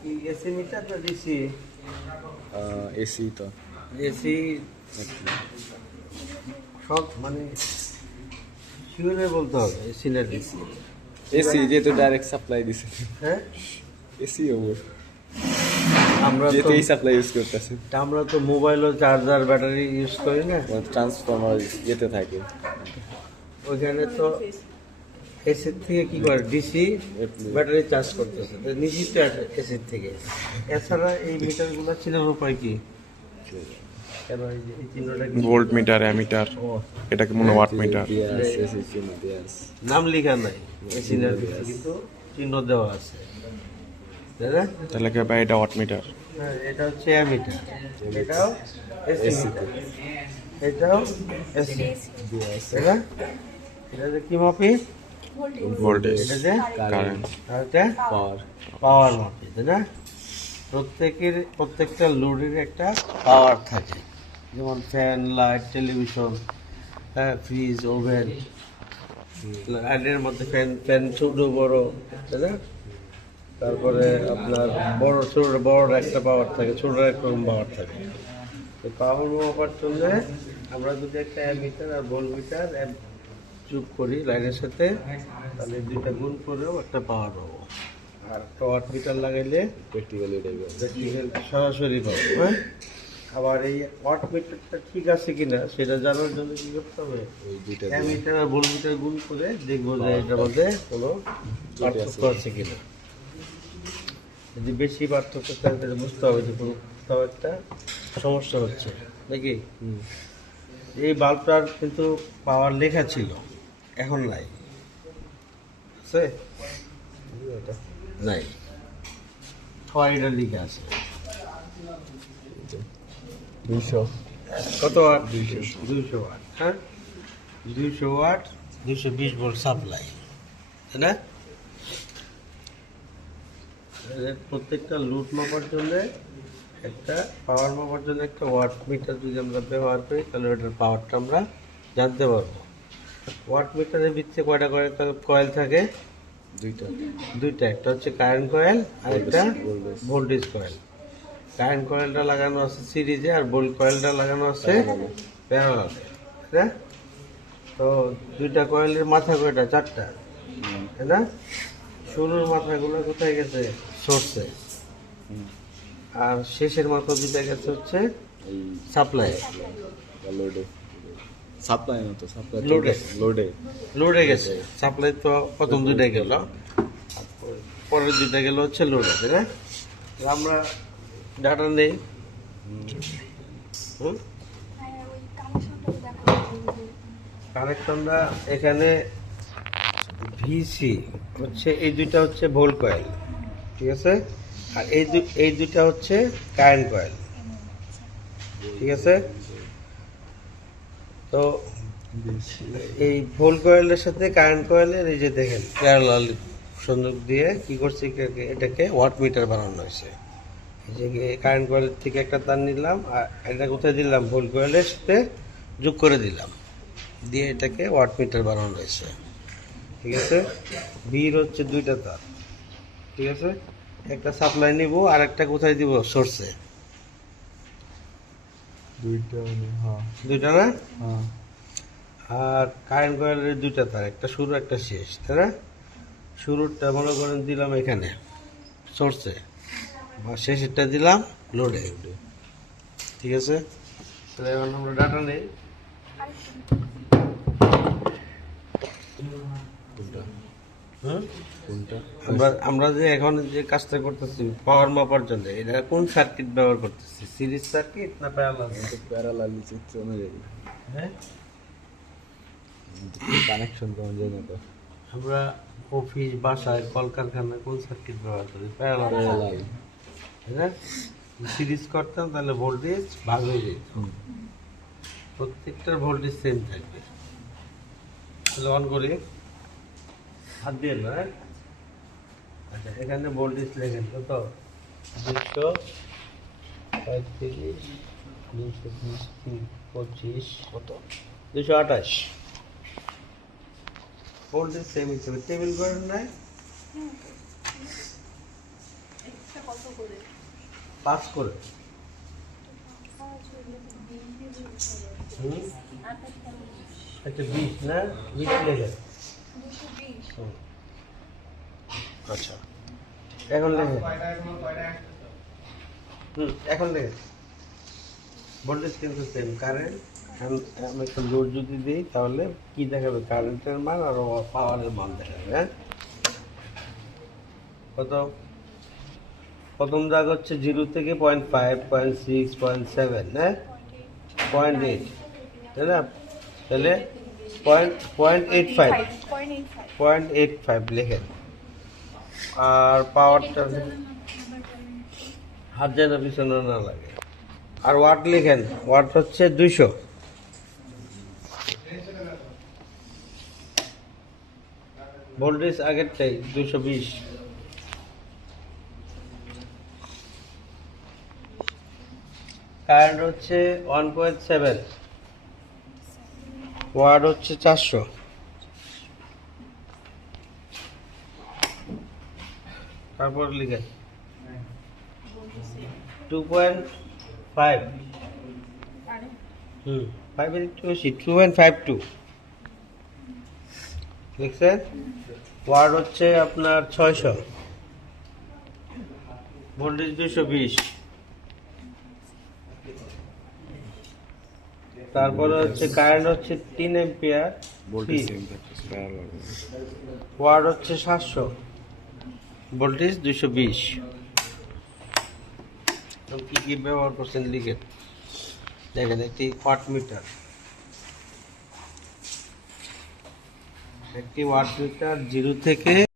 কি AC metre না DC? AC তো এসি সব মানে শিওরে বলতে হবে এসি না ডিসি। এসি যেহেতু ডাইরেক্ট সাপ্লাই দিছে, হ্যাঁ এসি ওর আমরা তো যেহেতু এই সাপ্লাই ইউজ করতেছে, আমরা তো মোবাইল ও চার্জার ব্যাটারি ইউজ করি না, ট্রান্সফরমার যেতে থাকে। ওইখানে তো এসির থেকে কি করে ডিসি ব্যাটারি চার্জ করতেছে, নিশ্চিত এসির থেকে। এছাড়া এই মিটারগুলো চেনার উপায় কি? কেন এই চিহ্নটা কি? ভোল্ট মিটার, অ্যামিটার, ও, এটাকে মনে ওয়াট মিটার। নাম লেখা নাই এসি না ডিসি, কিন্তু চিহ্ন দেওয়া আছে, তাই না? তাহলে কি ভাই এটা ওয়াট মিটার? হ্যাঁ, এটা হচ্ছে অ্যামিটার, এটাও এসি মিটার, এটাও এসি, তাই না? এটা যে কি মাপি? ভোল্টেজ, এটা যে কারেন্ট, আর এটা পাওয়ার মাপি, তাই না? প্রত্যেকটা লোডের একটা পাওয়ার থাকে, যেমন ফ্যান, লাইট, টেলিভিশন, হ্যাঁ, ফ্রিজ, ওভেন। লাইটের মধ্যে ফ্যান ছোট বড়, তাই না? তারপরে আপনার বড় ছোট বড় একটা পাওয়ার থাকে, ছোট একটা পাওয়ার থাকে। এই পাওয়ার মাপার জন্য আমরা যদি একটা অ্যামিটার আর ভোল্টমিটার যোগ করি লাইনের সাথে, তাহলে দুইটা গুণ করেও একটা পাওয়ার পাবো। আর একটা ওয়াট মিটার লাগাইলে প্র্যাকটিক্যালি সরাসরি পাবো। হ্যাঁ, আবার এই ওয়াট মিটারটা ঠিক আছে কিনা সেটা জানার জন্য কি করতে হবে? অ্যামিটার আর ভোল্টমিটার গুণ করে দেখবো যে এটার মধ্যে কোনো পার্থক্য আছে কিনা। যদি বেশি পার্থক্য থাকে তাহলে বুঝতে হবে যে কোনো কোথাও একটা সমস্যা হচ্ছে নাকি। এই বাল্বটার কিন্তু পাওয়ার লেখা ছিল, এখন নাই, আছে নাই, ছয়টার দিকে আছে। 200 কত ওয়াট? 200 ওয়াট। হ্যাঁ, 200 ওয়াট, 220 ভোল্ট সাপ্লাই, তাই না? প্রত্যেকটা লুট মাপার জন্য একটা পাওয়ার মাপার জন্য একটা ওয়াট মিটার যদি আমরা ব্যবহার করি, তাহলে ওটার পাওয়ারটা আমরা জানতে পারবো। ওয়াট মিটারের ভিতরে কয়টা কয়েল থাকে? দুইটা, একটা হচ্ছে কারেন্ট কয়েল আর একটা ভোল্টেজ কয়েল। কারেন্ট কয়েলটা লাগানো আছে সিরিজে আর ভোল্ট কয়েলটা লাগানো আছে প্যারালালে, তাই না? তো দুইটা কয়েলের মাথা কয়টা? চারটা, তাই না? শুরুর মাথাগুলো কোথায় গেছে? সোর্সে। আর শেষের মাথা দুইটা গেছে হচ্ছে সাপ্লাই, লোডে গেছে। সাপ্লাই তো প্রথম দুইটা গেল, পরের দুইটা গেল হচ্ছে লোডে, তাই না? আমরা ডাটা নেই। কানেকশনটা এখানে ভিসি হচ্ছে, এই দুইটা হচ্ছে ভোল্ট কয়েল, ঠিক আছে? আর এই দুইটা হচ্ছে কারেন্ট কয়েল, ঠিক আছে? তো এই ভোল্ট কয়েলের সাথে কারেন্ট কয়েলের এই যে দেখেন প্যারালাল সংযোগ দিয়ে কি করছে, এটাকে ওয়াট মিটার বানানো হয়েছে। এই যে কারেন্ট কয়েলের থেকে একটা তার নিলাম আর এটা কোথায় দিলাম? ভোল্ট কয়েলের সাথে যোগ করে দিলাম, দিয়ে এটাকে ওয়াট মিটার বানানো হয়েছে, ঠিক আছে? ভিড় হচ্ছে দুইটা তার, ঠিক আছে? একটা সাপ্লাই নিব আর একটা কোথায় দিব? সোর্সে। দুইটা না? আর কারেন্ট কয়েলের দুইটা তার, একটা শুরু একটা শেষ, তাই না? শুরুরটা মনে করেন দিলাম এখানে সোর্সে, আর শেষেরটা দিলাম লোডে, ঠিক আছে? তাহলে এখন আমরা ডাটা নেই। আমরা যে এখন যে কাজটা করতেছি পাওয়ার মাপার জন্য, এটা কোন সার্কিট ব্যবহার করতেছি? সিরিজ সার্কিট না প্যারালাল? চিত্র অনুযায়ী হ্যাঁ, কানেকশন কেমন যায় না তো। আমরা অফিস, বাসায়, কলকারখানায় কোন সার্কিট ব্যবহার করি? প্যারালাল, তাই না? সিরিজ করতাম তাহলে ভোল্টেজ ভাগ হয়ে যেত, প্রত্যেকটার ভোল্টেজ সেম থাকবে। তাহলে অন করি, হাত দিয়ে না? আচ্ছা, এখানে ভোল্টেজ লেখেন কত? 235, 225, কত? 228 ভোল্টেজ সেম হিসেবে টেবিল করেন নাই? কত করে? 5 করে। হুম, আচ্ছা 20 না, 20 লেখেন। 220। হুম, আচ্ছা এখন লেখেন। এখন লেখেন। ভোল্টেজ কিন্তু সেম, কারেন্ট। আমি একটা লোড যদি দিই তাহলে কি দেখাবে? কারেন্টের মান আর পাওয়ারের মান দেখাবে। হ্যাঁ, কত? প্রথম দাগ হচ্ছে 0 থেকে 0.5, 0.6, 0.7, হ্যাঁ, 0.8, তাই না? তাহলে 0.85, 0.85 0.85 লেখেন। আর পাওয়ারটা হাত যেন পিছনে না লাগে। আর ওয়াট লেখেন। ওয়াট হচ্ছে 200। ভোল্টেজ আগেরটাই 220। কারেন্ট হচ্ছে 1.7, ওয়াট হচ্ছে 400। তারপর লিখেন 2.5। হুম, 5 এর একটু বেশি, 2.52 লিখছেন। ওয়াট হচ্ছে আপনার 600, ভোল্টেজ 220। তারপরে হচ্ছে কারেন্ট হচ্ছে 3 এম্পিয়ার, ভোল্টেজ সেম থাকতেছে প্যারালাল ওয়াট হচ্ছে 700, ভোল্টেজ 220। কি কি ব্যবহার করছেন লিখেন। দেখেন একটি ওয়াট মিটার, একটি ওয়াট মিটার 0 থেকে